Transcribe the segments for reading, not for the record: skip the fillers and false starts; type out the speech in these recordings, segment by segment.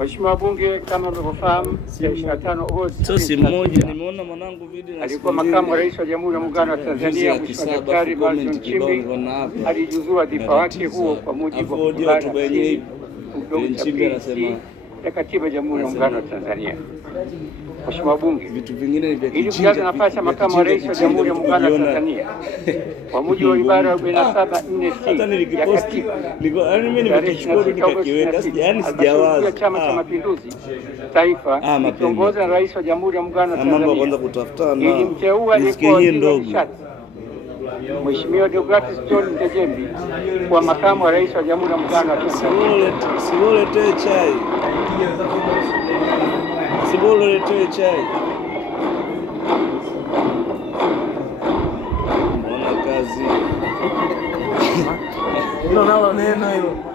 Mheshimiwa wabunge, kama mnavyofahamu, 25 Agosti sasa mmoja nimeona mwanangu video alikuwa makamu wa rais wa Jamhuri ya Muungano wa Tanzania Mheshimiwa Daktari Emmanuel Nchimbi alijuzua wadhifa wake huo kwa mujibu wa ya Katiba ya Jamhuri ya Muungano wa Tanzania. Mheshimiwa wabunge, vitu vingine ni vya ili kujaza nafasi ya makamu wa rais wa Jamhuri ya Muungano wa Tanzania kwa mujibu wa ibara ya 47(4)(c) ya Katiba, mimi nimekichukua nikakiweka, yani sijawaza Chama cha Mapinduzi Taifa kiongozwa na rais wa Jamhuri ya Muungano wa Tanzania ilimteua aliyekuwa waziri wa nishati Mheshimiwa Deogratis John Ndejembi kwa makamu wa rais wa Jamhuri ya Muungano wa Tanzania. Siboletee chai. Siboletee chai. Mbona kazi? Hilo nalo neno hilo.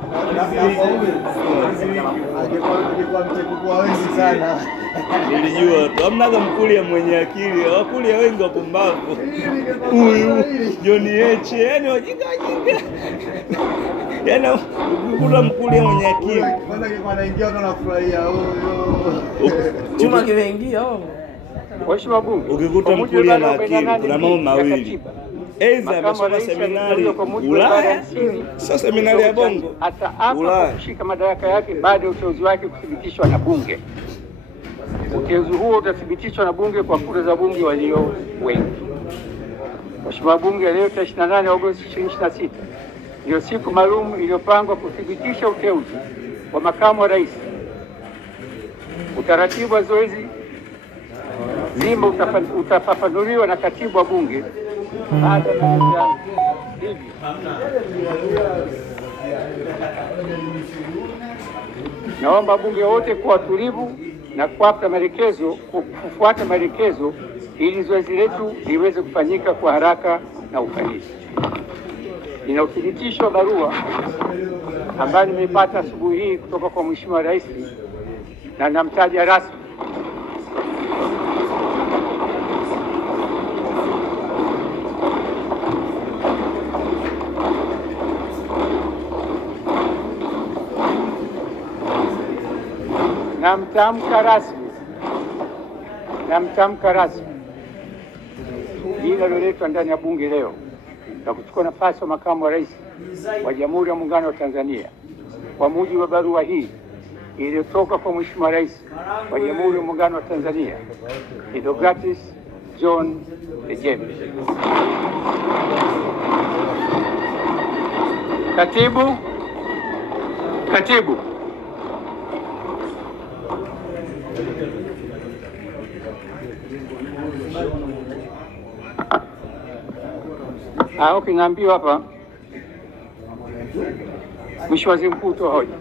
Nilijua tu hamnaga Mkulia mwenye akili, Wakulia wengi wapumbavu. Huyu John Heche, yani wajinga. Yaani ukikuta Mkulia mwenye akili kwanza kwa anaingia ndo anafurahia chuma kimeingia Mheshimiwa wabunge, ukikuta Mkulia na akili kuna mambo mawili. Aidha amesoma seminari Ulaya, sio seminari ya Bongo. Ataapa kushika madaraka yake baada ya uteuzi wake kuthibitishwa na Bunge. Uteuzi huo utathibitishwa na Bunge kwa kura za Bunge walio wengi. Mheshimiwa Bunge, leo 28 Agosti 2026 ndio siku maalum iliyopangwa kuthibitisha uteuzi wa makamu wa rais. Utaratibu wa zoezi zima utafafanuliwa na katibu wa Bunge. Naomba bunge wote kuwa tulivu na kufuata maelekezo ili zoezi letu liweze kufanyika kwa haraka na ufanisi. Nina uthibitisho wa barua ambayo nimeipata asubuhi hii kutoka kwa Mheshimiwa Rais na namtaja rasmi. Namtamka rasmi jina liloletwa ndani ya bunge leo na kuchukua nafasi ya makamu wa rais wa Jamhuri ya Muungano wa Tanzania kwa mujibu wa barua hii iliyotoka kwa Mheshimiwa Rais wa Jamhuri ya Muungano wa Tanzania Deogratis John Ndejembi. Katibu. Okay, naambiwa hapa Mheshimiwa Waziri Mkuu toa hoja.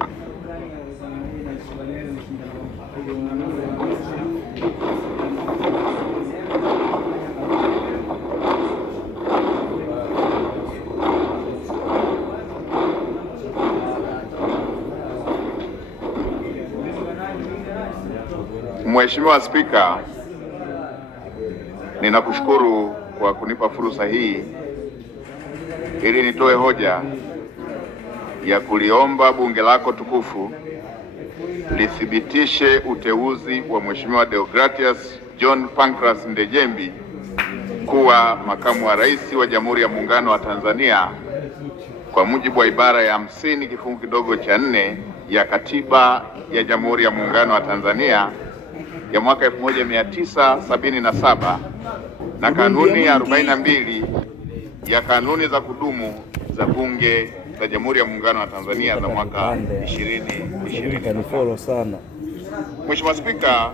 Mheshimiwa Spika, ninakushukuru kwa kunipa fursa hii ili nitoe hoja ya kuliomba bunge lako tukufu lithibitishe uteuzi wa Mheshimiwa Deogratius John Pancras Ndejembi kuwa makamu wa rais wa Jamhuri ya Muungano wa Tanzania kwa mujibu wa ibara ya 50 kifungu kidogo cha 4 ya Katiba ya Jamhuri ya Muungano wa Tanzania ya mwaka 1977 na kanuni ya 42 ya kanuni za kudumu za Bunge la Jamhuri ya Muungano wa Tanzania za mwaka 2020. Mheshimiwa Spika,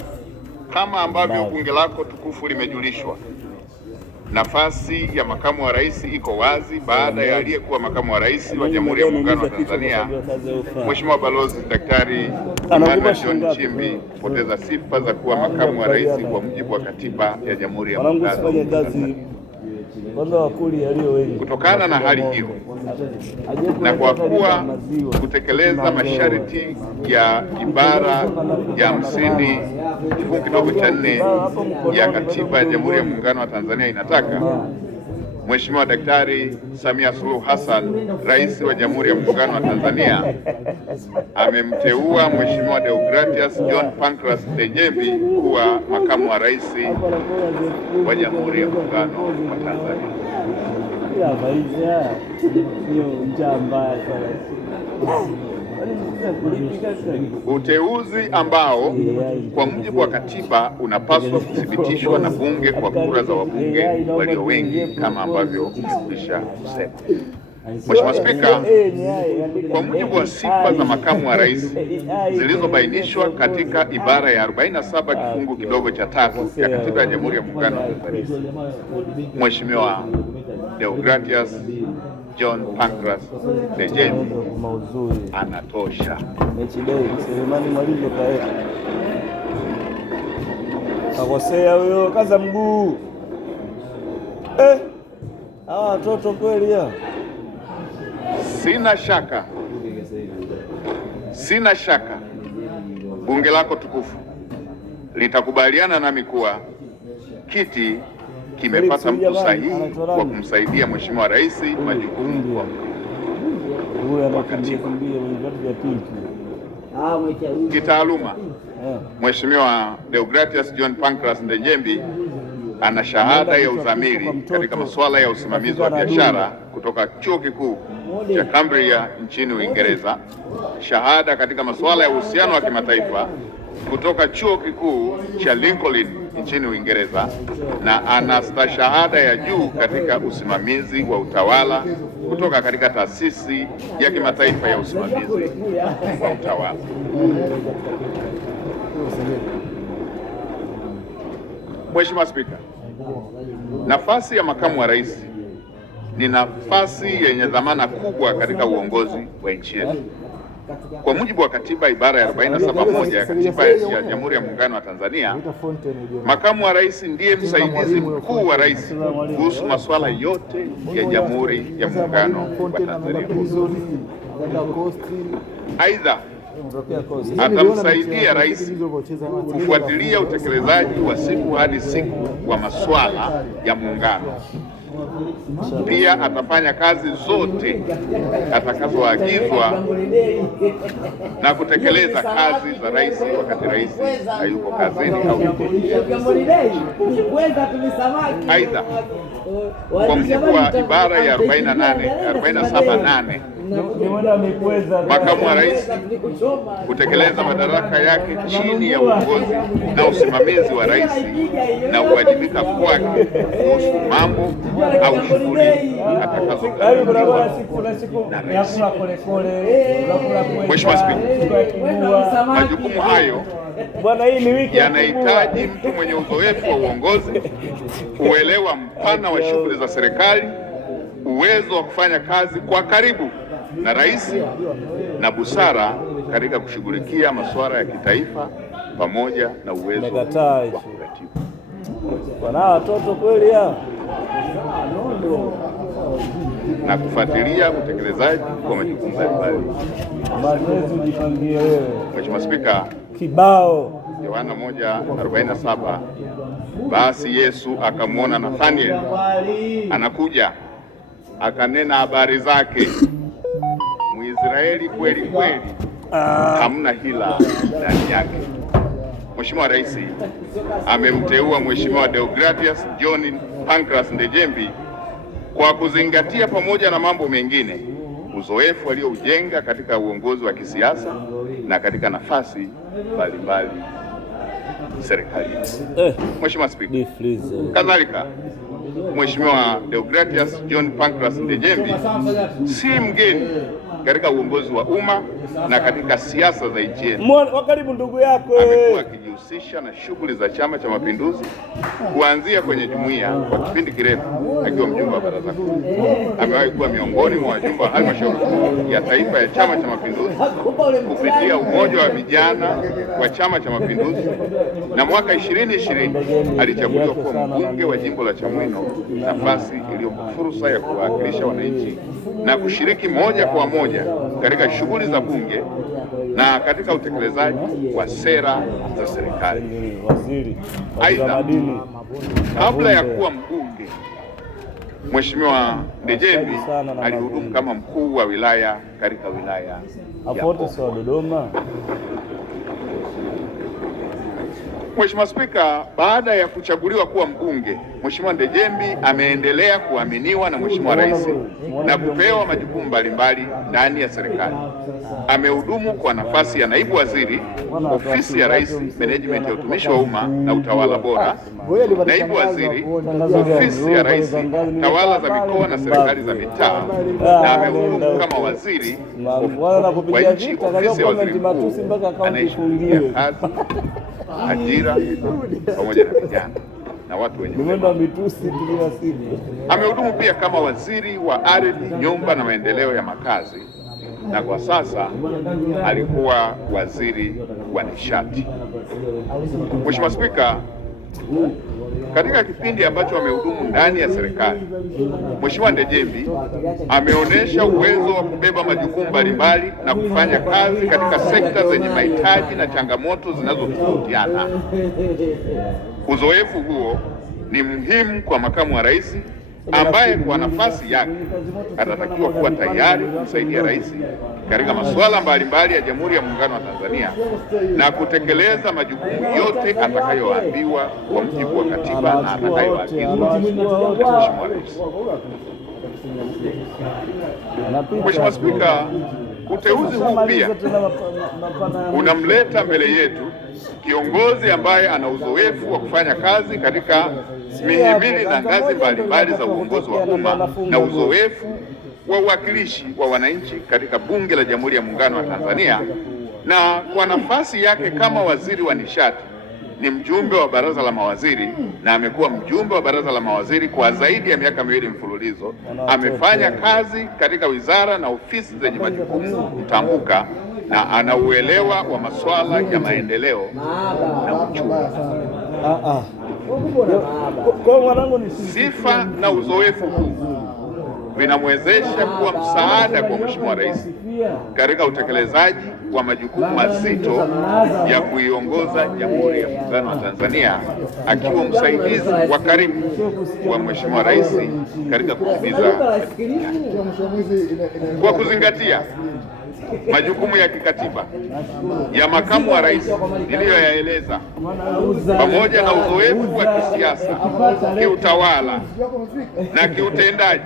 kama ambavyo bunge lako tukufu limejulishwa, nafasi ya makamu wa rais iko wazi baada ya aliyekuwa makamu wa rais wa Jamhuri ya Muungano wa Tanzania Mheshimiwa Balozi Daktari Emmanuel John Nchimbi kupoteza sifa za kuwa makamu wa rais kwa mujibu wa Katiba ya Jamhuri ya Muungano wa Tanzania. Kutokana na hali hiyo na kwa kuwa kutekeleza masharti ya ibara ya 50 kifungu kidogo cha 4 ya Katiba ya Jamhuri ya Muungano wa Tanzania inataka, Mheshimiwa Daktari Samia Suluhu Hassan, Rais wa Jamhuri ya Muungano wa Tanzania, amemteua Mheshimiwa Deogratius John Pancras Ndejembi kuwa makamu wa rais wa Jamhuri ya Muungano wa Tanzania. Uteuzi ambao kwa mujibu wa katiba unapaswa kuthibitishwa na bunge kwa kura za wabunge walio wengi kama ambavyo nimekwisha kusema. Mheshimiwa Spika, kwa mujibu wa sifa za makamu wa rais zilizobainishwa katika ibara ya 47 kifungu kidogo cha 3 ya Katiba ya Jamhuri ya Muungano wa Tanzania, Mheshimiwa Deogratius John Pancras Ndejembi anatosha. Akosea huyo, kaza mguu. Hawa watoto kweli ya. Sina shaka bunge lako tukufu litakubaliana nami kuwa kiti kimepata mtu sahihi wa kumsaidia Mheshimiwa Rais majukumu kwa katiba. Kitaaluma, Mheshimiwa Deogratius John Pancras Ndejembi ana shahada ya uzamili katika masuala ya usimamizi wa biashara kutoka Chuo Kikuu cha Cambridge nchini Uingereza, shahada katika masuala ya uhusiano wa kimataifa kutoka Chuo Kikuu cha Lincoln nchini Uingereza, na ana stashahada ya juu katika usimamizi wa utawala kutoka katika Taasisi ya Kimataifa ya Usimamizi wa Utawala. Mheshimiwa Spika, nafasi ya makamu wa rais ni nafasi yenye dhamana kubwa katika uongozi wa nchi yetu. Kwa mujibu wa katiba ibara ya 47(1) ya Katiba ya Jamhuri ya Muungano wa Tanzania, makamu wa rais ndiye msaidizi mkuu wa rais kuhusu masuala yote ya Jamhuri ya Muungano wa Tanzania. Aidha, atamsaidia rais kufuatilia utekelezaji wa siku hadi siku wa masuala ya muungano. Pia atafanya kazi zote atakazoagizwa na kutekeleza kazi za rais wakati rais hayuko kazini au yuko. Aidha, kwa mujibu wa ibara ya 47(8) makamu wa rais kutekeleza madaraka yake chini ya uongozi na usimamizi wa rais na uwajibika kwake kuhusu mambo au shughuli atakazokabidhiwa na rais. Mheshimiwa Spika, majukumu hayo yanahitaji mtu mwenye uzoefu wa uongozi, uelewa mpana wa shughuli za serikali, uwezo wa kufanya kazi kwa karibu na rais na busara katika kushughulikia masuala ya kitaifa pamoja na uwezo wa kuratibu. Wana watoto kweli ya na kufuatilia utekelezaji wa majukumu mbalimbali. Mheshimiwa Spika, kibao Yohana 1:47, basi Yesu akamwona Nathaniel anakuja, akanena habari zake, Mwisraeli kweli kweli, hamna hila ndani yake. Mheshimiwa Rais amemteua Mheshimiwa Deogratius John Pancras Ndejembi kwa kuzingatia pamoja na mambo mengine uzoefu alioujenga katika uongozi wa kisiasa na katika nafasi mbalimbali serikalini. Mheshimiwa Spika, kadhalika Mheshimiwa Deogratius John Pancras Ndejembi si mgeni katika uongozi wa umma na katika siasa za nchi yetu. Karibu ndugu yako. Amekuwa akijihusisha na shughuli za Chama cha Mapinduzi kuanzia kwenye jumuiya kwa kipindi kirefu akiwa mjumbe wa Baraza Kuu. Amewahi kuwa miongoni mwa wajumbe wa Halmashauri Kuu ya Taifa ya Chama cha Mapinduzi kupitia Umoja wa Vijana wa Chama cha Mapinduzi, na mwaka 2020 alichaguliwa kuwa mbunge wa jimbo la Chamwino, nafasi iliyompa fursa ya kuwakilisha wananchi na kushiriki moja kwa moja katika shughuli za bunge na katika utekelezaji wa sera za serikali. Aidha, kabla ya kuwa mbunge Mheshimiwa Ndejembi alihudumu kama mkuu wa wilaya katika wilaya ya Dodoma. Mheshimiwa Spika, baada ya kuchaguliwa kuwa mbunge, Mheshimiwa Ndejembi ameendelea kuaminiwa na Mheshimiwa Rais na kupewa majukumu mbalimbali ndani ya serikali. Amehudumu kwa nafasi ya naibu waziri, ofisi ya Rais, Menejimenti ya utumishi wa umma na utawala bora, naibu waziri, ofisi ya Rais, tawala za mikoa na serikali za mitaa, na amehudumu kama waziri wa nchi, ofisi ya waziri mkuu anayeshughulikia kazi, ajira pamoja na vijana na watu wenye ulemavu. Amehudumu pia kama waziri wa ardhi, nyumba na maendeleo ya makazi, na kwa sasa alikuwa waziri wa nishati. Mheshimiwa Spika, katika kipindi ambacho amehudumu ndani ya serikali, Mheshimiwa Ndejembi ameonyesha uwezo wa kubeba majukumu mbalimbali na kufanya kazi katika sekta zenye mahitaji na changamoto zinazotofautiana. Uzoefu huo ni muhimu kwa makamu wa rais ambaye kwa nafasi yake atatakiwa kuwa tayari kumsaidia rais katika masuala mbalimbali ya Jamhuri ya Muungano wa Tanzania na kutekeleza majukumu yote atakayoambiwa kwa mujibu wa katiba na atakayoagizwa na Mheshimiwa Rais. Mheshimiwa Spika, uteuzi huu pia unamleta mbele yetu kiongozi ambaye ana uzoefu wa kufanya kazi katika mihimili na ngazi mbalimbali za uongozi wa umma na uzoefu wa uwakilishi wa wananchi katika Bunge la Jamhuri ya Muungano wa Tanzania, na kwa nafasi yake kama waziri wa nishati ni mjumbe wa baraza la mawaziri na amekuwa mjumbe wa baraza la mawaziri kwa zaidi ya miaka 2 mfululizo. Amefanya kazi katika wizara na ofisi zenye majukumu mtambuka na ana uelewa wa masuala ya maendeleo na uchumi. Sifa na uzoefu huu vinamwezesha kuwa msaada kwa Mheshimiwa Rais katika utekelezaji wa majukumu mazito ya kuiongoza Jamhuri ya Muungano wa Tanzania, akiwa msaidizi wa karibu wa Mheshimiwa Rais katika kutimiza. Kwa kuzingatia majukumu ya kikatiba ya makamu wa rais niliyoyaeleza, pamoja na uzoefu wa kisiasa, kiutawala na kiutendaji,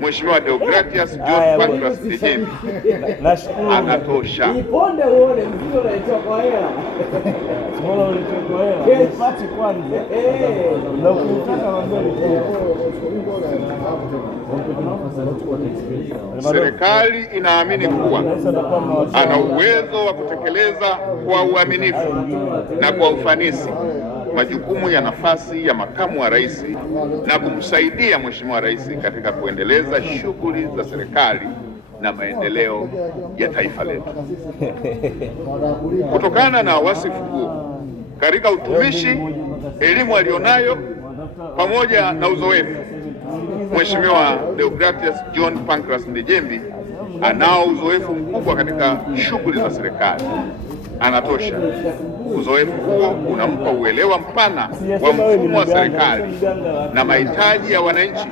Mheshimiwa Deogratias John Pancras Ndejembi anatosha. Serikali inaamini kuwa ana uwezo wa kutekeleza kwa uaminifu na kwa ufanisi majukumu ya nafasi ya makamu wa rais na kumsaidia Mheshimiwa Rais katika kuendeleza shughuli za serikali na maendeleo ya taifa letu. Kutokana na wasifu huo katika utumishi, elimu alionayo pamoja na uzoefu, Mheshimiwa Deogratias John Pancras Ndejembi anao uzoefu mkubwa katika shughuli za serikali. Anatosha. Uzoefu huo unampa uelewa mpana wa mfumo wa serikali na mahitaji ya wananchi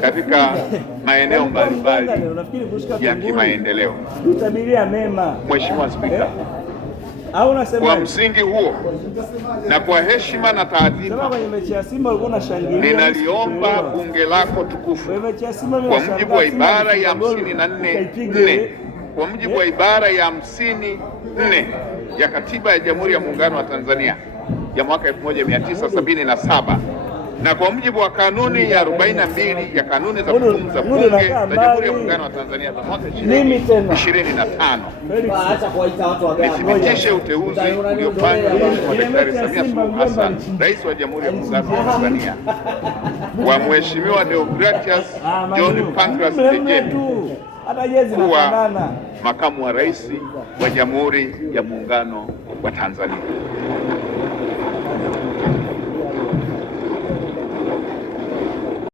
katika maeneo mbalimbali ya kimaendeleo. Mheshimiwa Spika, kwa msingi huo na kwa heshima na taadhima, ninaliomba bunge lako tukufu kwa mujibu wa ibara ya 54 kwa mujibu wa ibara ya 54 ya Katiba ya Jamhuri ya Muungano wa Tanzania ya mwaka 1977 na kwa mujibu wa kanuni ya 42 ya kanuni za kudumu za Bunge la Jamhuri ya Muungano wa Tanzania za mwaka 2025, nithibitishe uteuzi uliofanywa na Mheshimiwa Daktari Samia Suluhu Hassan, Rais wa Jamhuri ya Muungano wa Tanzania, wa Mheshimiwa Deogratias John Pancras Ndejembi kuwa makamu wa rais wa Jamhuri ya Muungano wa Tanzania.